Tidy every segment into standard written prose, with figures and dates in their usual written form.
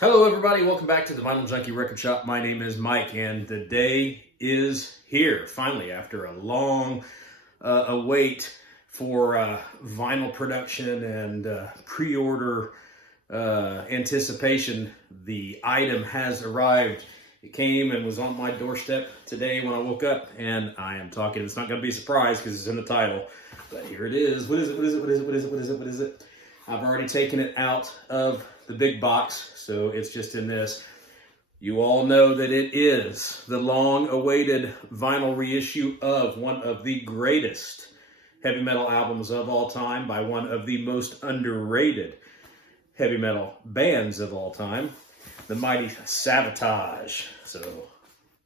Hello, everybody. Welcome back to the Vinyl Junkie Record Shop. My name is Mike, and the day is here. Finally, after a long await for vinyl production and pre-order anticipation, the item has arrived. It came and was on my doorstep today when I woke up, and I am talking. It's not going to be a surprise because it's in the title, but here it is. What is it? What is it? What is it? What is it? What is it? What is it? I've already taken it out of the big box, so it's just in this. You all know that it is the long-awaited vinyl reissue of one of the greatest heavy metal albums of all time by one of the most underrated heavy metal bands of all time, the mighty Savatage. So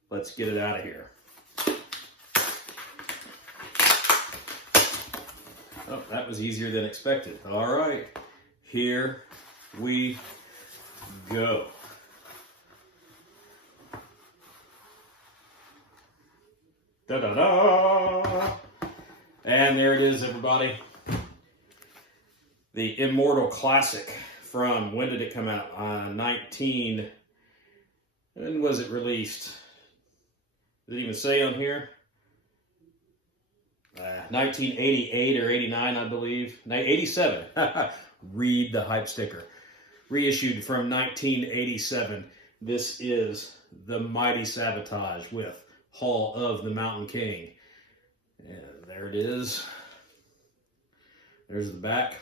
let's get it out of here. Oh, that was easier than expected. All right, here we go. Da-da-da! And there it is, everybody. The immortal classic from, when did it come out? When was it released? Does it even say on here? 1988 or 89, I believe. 87. Read the hype sticker. Reissued from 1987. This is the mighty Savatage with Hall of the Mountain King. And there it is. There's the back.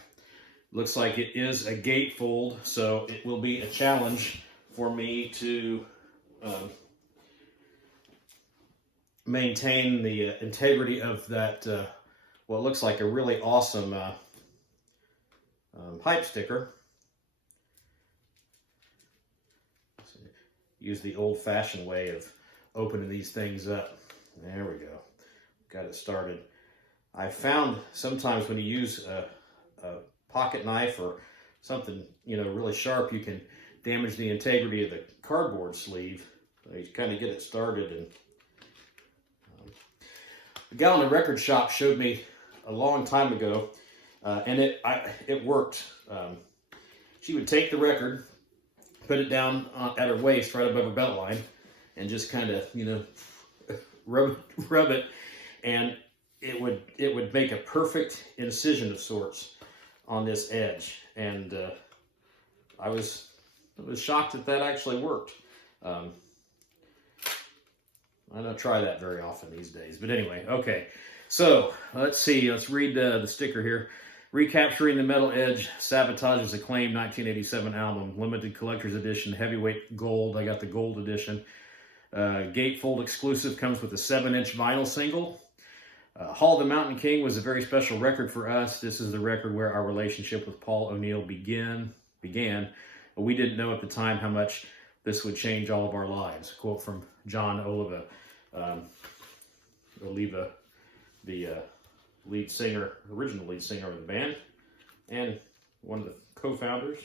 Looks like it is a gatefold, so it will be a challenge for me to maintain the integrity of that, what looks like a really awesome hype sticker. So use the old-fashioned way of opening these things up. There we go. Got it started. I found sometimes when you use a pocket knife or something, really sharp, you can damage the integrity of the cardboard sleeve. So you kind of get it started. And the gal in the record shop showed me a long time ago, and it worked. She would take the record, put it down at her waist, right above her belt line, and just kind of, rub it, and it would make a perfect incision of sorts on this edge. And I was shocked that actually worked. I don't try that very often these days. But anyway, okay. So, let's see. Let's read the sticker here. Recapturing the metal edge, Savatage's acclaimed 1987 album. Limited collector's edition, heavyweight gold. I got the gold edition. Gatefold exclusive, comes with a 7-inch vinyl single. Hall of the Mountain King was a very special record for us. This is the record where our relationship with Paul O'Neill began. But we didn't know at the time how much this would change all of our lives. A quote from John Oliva, the original lead singer of the band, and one of the co-founders.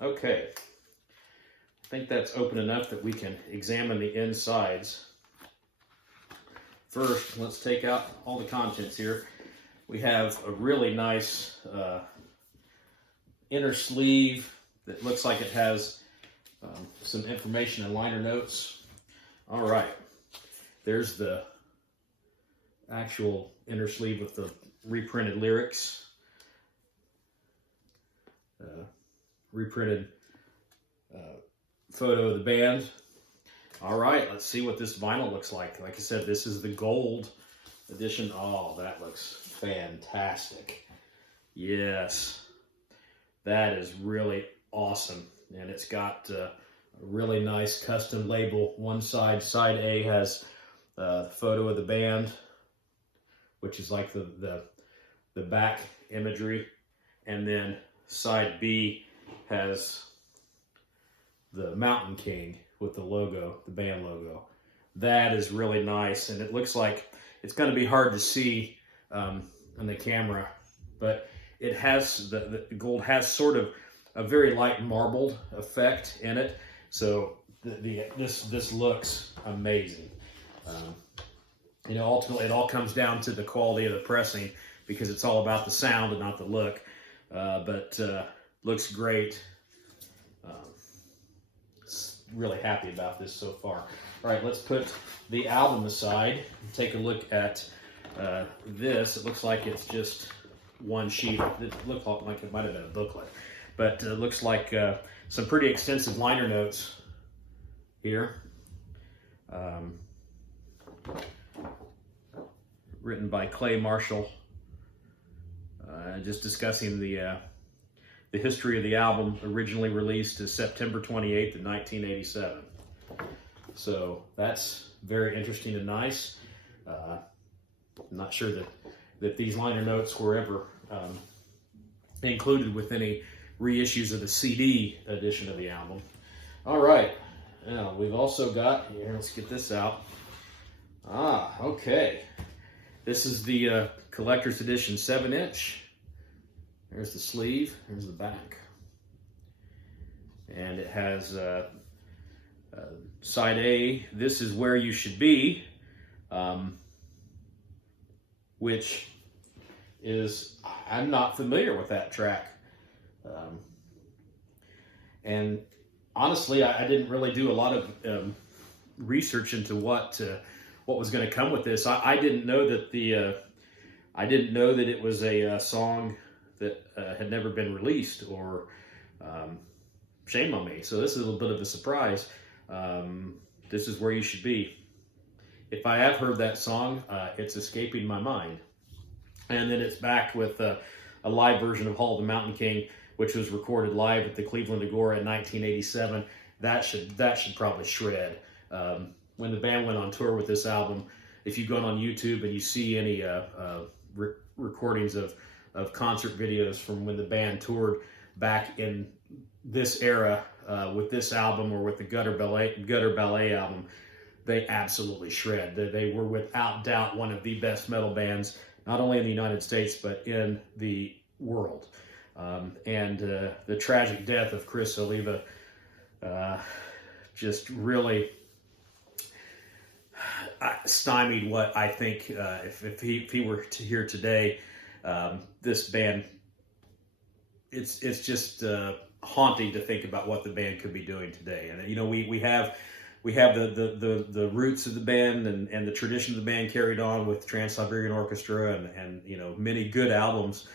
Okay, I think that's open enough that we can examine the insides. First, let's take out all the contents here. We have a really nice inner sleeve that looks like it has some information and liner notes. All right, there's the actual inner sleeve with the reprinted lyrics, reprinted photo of the band. All right, let's see what this vinyl looks like. Like I said, this is the gold edition. Oh, that looks fantastic. Yes, that is really awesome. And it's got a really nice custom label. One side, side A, has the photo of the band, which is like the back imagery. And then side B has the Mountain King with the logo, the band logo. That is really nice, and it looks like it's going to be hard to see on the camera, but it has, the gold has sort of a very light marbled effect in it, so this looks amazing. Ultimately it all comes down to the quality of the pressing, because it's all about the sound and not the look, but looks great. really happy about this so far. All right, let's put the album aside and take a look at this. It looks like it's just one sheet. It looked like it might have been a booklet, but it looks like some pretty extensive liner notes here. Written by Clay Marshall, just discussing the history of the album, originally released as September 28th of 1987. So that's very interesting and nice. I'm not sure that these liner notes were ever included with any reissues of the CD edition of the album. All right, now we've also got here, let's get this out. Okay. This is the collector's edition 7-inch. There's the sleeve, there's the back. And it has side A, This Is Where You Should Be, which is, I'm not familiar with that track. And honestly, I didn't really do a lot of research into what was going to come with this. I didn't know that I didn't know that it was a song that had never been released, or shame on me. So this is a little bit of a surprise. This Is Where You Should Be. If I have heard that song, it's escaping my mind. And then it's backed with a live version of Hall of the Mountain King, which was recorded live at the Cleveland Agora in 1987. That should probably shred. When the band went on tour with this album, if you go on YouTube and you see any recordings of concert videos from when the band toured back in this era with this album or with the Gutter Ballet album, they absolutely shred. They were without doubt one of the best metal bands, not only in the United States, but in the world. And the tragic death of Chris Oliva just really stymied what I think, if he were to hear today, this band, it's just haunting to think about what the band could be doing today. And you know, we have the roots of the band and the tradition of the band carried on with Trans-Siberian Orchestra and you know, many good albums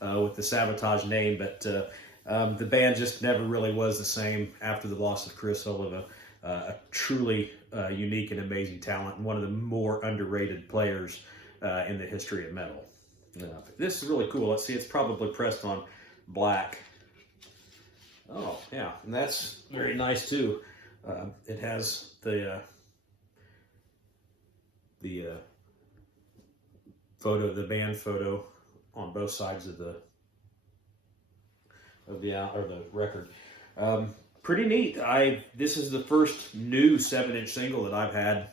with the Savatage name, but the band just never really was the same after the loss of Chris Oliva. A truly unique and amazing talent, and one of the more underrated players in the history of metal. This is really cool. Let's see, it's probably pressed on black. Oh, yeah, and that's very nice too. It has the photo, the band photo, on both sides of the record. Pretty neat. This is the first new 7-inch single that I've had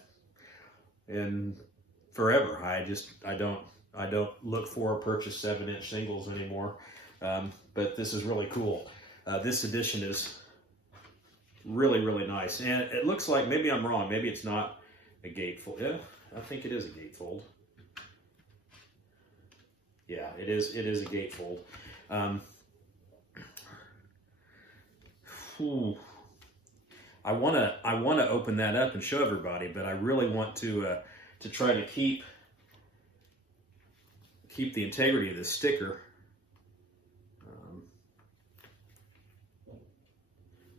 in forever. I don't look for or purchase 7-inch singles anymore. But this is really cool. This edition is really, really nice. And it looks like, maybe I'm wrong, maybe it's not a gatefold. Yeah, I think it is a gatefold. Yeah, it is a gatefold. I want to open that up and show everybody, but I really want to try to keep the integrity of this sticker.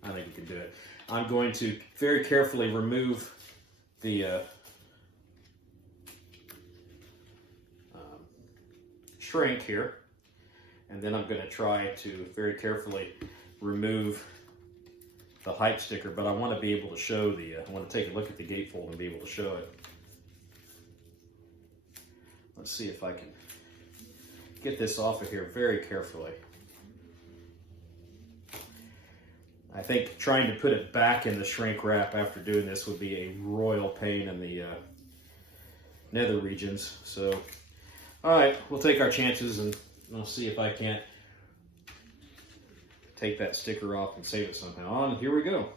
I think we can do it. I'm going to very carefully remove the shrink here, and then I'm going to try to very carefully remove the hype sticker, but I want to be able to show I want to take a look at the gatefold and be able to show it. Let's see if I can get this off of here very carefully. I think trying to put it back in the shrink wrap after doing this would be a royal pain in the nether regions. So, all right, we'll take our chances, and I'll see if I can't take that sticker off and save it somehow. And here we go.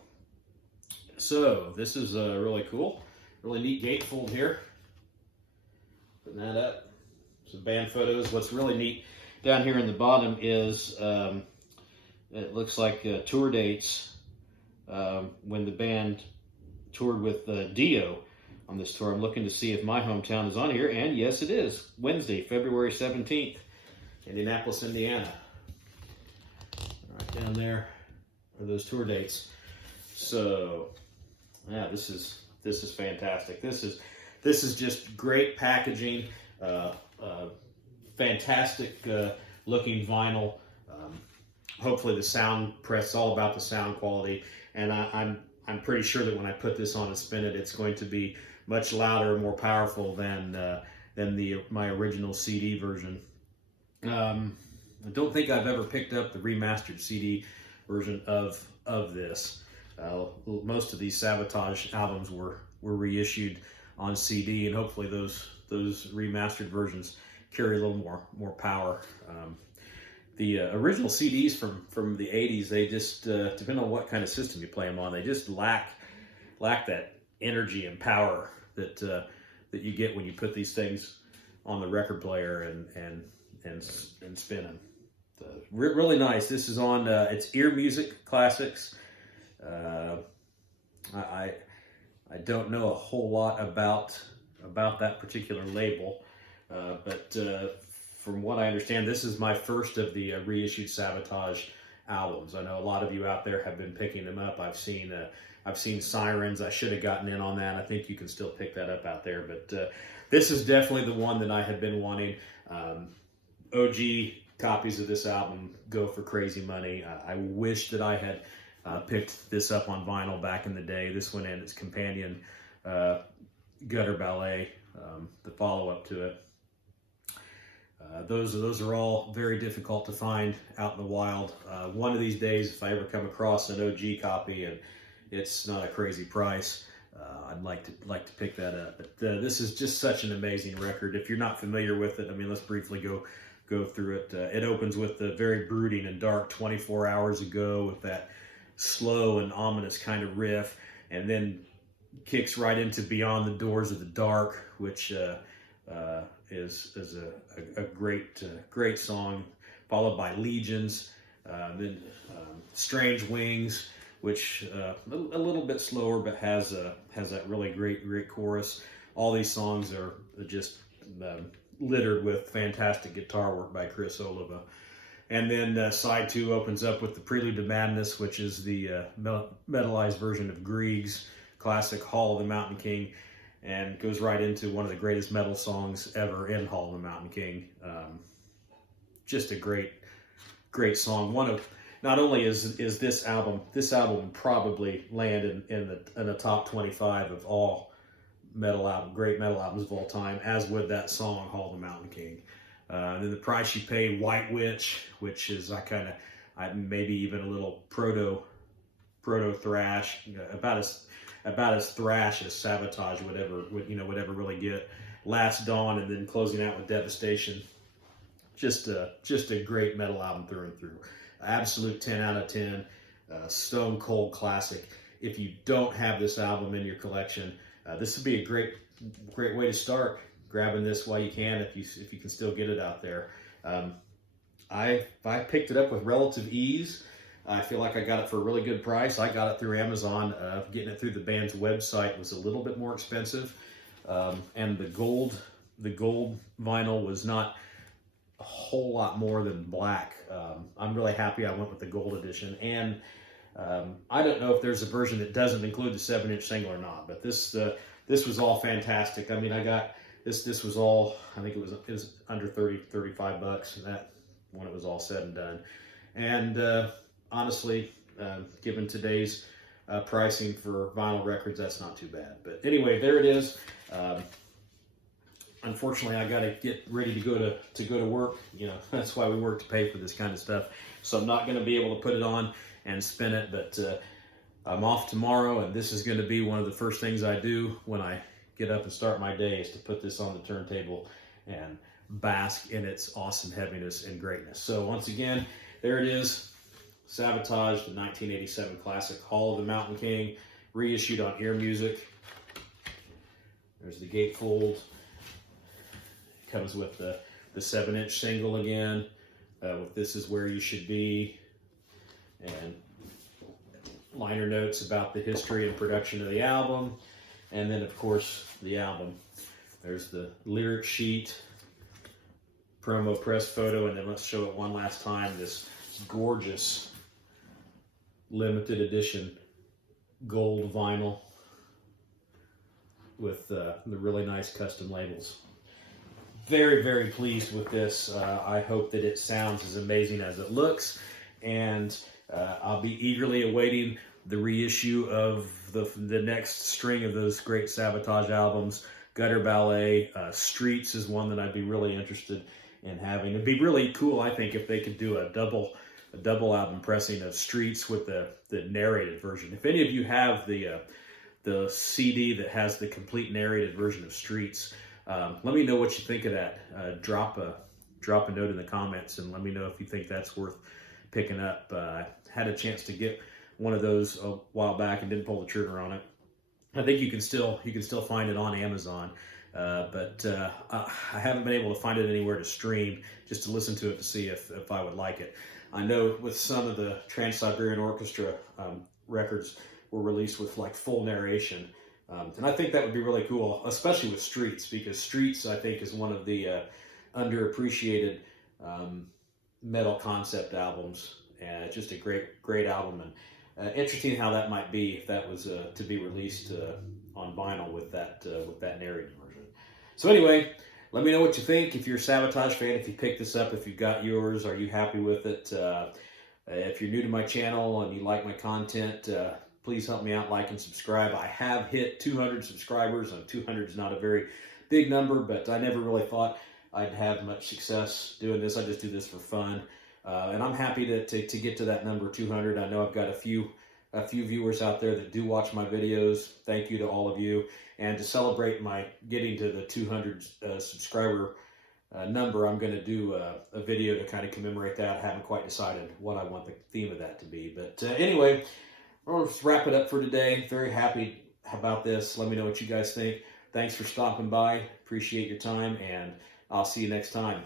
So this is really cool, really neat gatefold here. Putting that up. Some band photos. What's really neat down here in the bottom is it looks like tour dates when the band toured with Dio on this tour. I'm looking to see if my hometown is on here, and yes, it is. Wednesday, February 17th, Indianapolis, Indiana. Right down there are those tour dates. So, yeah, this is fantastic. This is just great packaging, fantastic looking vinyl. Hopefully the sound press, all about the sound quality, and I'm pretty sure that when I put this on and spin it, it's going to be much louder and more powerful than my original CD version. I don't think I've ever picked up the remastered CD version of this. Most of these Savatage albums were reissued on CD, and hopefully those remastered versions carry a little more power. The original CDs from the 80s, they just, depending on what kind of system you play them on, they just lack that energy and power that you get when you put these things on the record player and spin them. Really nice. This is on, it's Ear Music Classics. I don't know a whole lot about that particular label, but from what I understand, this is my first of the reissued Savatage albums. I know a lot of you out there have been picking them up. I've seen Sirens. I should have gotten in on that. I think you can still pick that up out there, but this is definitely the one that I had been wanting. OG copies of this album go for crazy money. I wish that I had picked this up on vinyl back in the day. This one and its companion, Gutter Ballet, the follow-up to it. Those are all very difficult to find out in the wild. One of these days, if I ever come across an OG copy and it's not a crazy price, I'd like to pick that up. But this is just such an amazing record. If you're not familiar with it, I mean, let's briefly go through it. It opens with the very brooding and dark 24 Hours Ago with that slow and ominous kind of riff, and then kicks right into Beyond the Doors of the Dark, which is a great song, followed by Legions, then Strange Wings, which a little bit slower, but has that really great chorus. All these songs are just littered with fantastic guitar work by Chris Oliva. And then side 2 opens up with the Prelude to Madness, which is the metalized version of Grieg's classic Hall of the Mountain King, and goes right into one of the greatest metal songs ever in Hall of the Mountain King. Just a great song. One of, not only is this album probably land in the top 25 of all great metal albums of all time, as would that song Hall of the Mountain King. Then The Price You Paid, White Witch, which is maybe even a little proto thrash, about as thrash as Savatage would ever really get. Last Dawn, and then closing out with Devastation. Just a great metal album through and through. Absolute 10 out of 10. Stone cold classic. If you don't have this album in your collection, this would be a great way to start grabbing this while you can, if you can still get it out there. I picked it up with relative ease. I feel like I got it for a really good price. I got it through Amazon. Getting it through the band's website was a little bit more expensive, and the gold vinyl was not a whole lot more than black. I'm really happy I went with the gold edition, and I don't know if there's a version that doesn't include the 7-inch single or not, but this was all fantastic. I mean, I got this was all, I think it was under 35 bucks, and that when it was all said and done. And honestly, given today's pricing for vinyl records, that's not too bad. But anyway, there it is. Unfortunately, I got to get ready to go to work. You know, that's why we work, to pay for this kind of stuff. So I'm not going to be able to put it on and spin it, but I'm off tomorrow, and this is going to be one of the first things I do when I get up and start my day, is to put this on the turntable and bask in its awesome heaviness and greatness. So once again, there it is. Savatage, the 1987 classic Hall of the Mountain King, reissued on Ear Music. There's the gatefold. Comes with the 7-inch single again, with This Is Where You Should Be. And liner notes about the history and production of the album, and then of course the album. There's the lyric sheet, promo press photo, and then let's show it one last time, this gorgeous limited edition gold vinyl with the really nice custom labels. Very, very pleased with this. I hope that it sounds as amazing as it looks, and I'll be eagerly awaiting the reissue of the next string of those great Savatage albums. Gutter Ballet, Streets is one that I'd be really interested in having. It'd be really cool, I think, if they could do a double album pressing of Streets with the narrated version. If any of you have the CD that has the complete narrated version of Streets, let me know what you think of that. Drop a note in the comments and let me know if you think that's worth picking up. Had a chance to get one of those a while back and didn't pull the trigger on it. I think you can still find it on Amazon, but I haven't been able to find it anywhere to stream, just to listen to it to see if I would like it. I know with some of the Trans-Siberian Orchestra records were released with like full narration, and I think that would be really cool, especially with Streets, because Streets, I think, is one of the underappreciated metal concept albums, and it's just a great album, and interesting how that might be if that was to be released on vinyl with that narrated version. So anyway, let me know what you think. If you're a Savatage fan, if you picked this up, if you got yours, are you happy with it? If you're new to my channel and you like my content, please help me out, like and subscribe. I have hit 200 subscribers, and 200 is not a very big number, but I never really thought I'd have much success doing this. I just do this for fun. And I'm happy to get to that number 200. I know I've got a few viewers out there that do watch my videos. Thank you to all of you. And to celebrate my getting to the 200 subscriber number, I'm going to do a video to kind of commemorate that. I haven't quite decided what I want the theme of that to be. But anyway, we'll just wrap it up for today. Very happy about this. Let me know what you guys think. Thanks for stopping by. Appreciate your time, and I'll see you next time.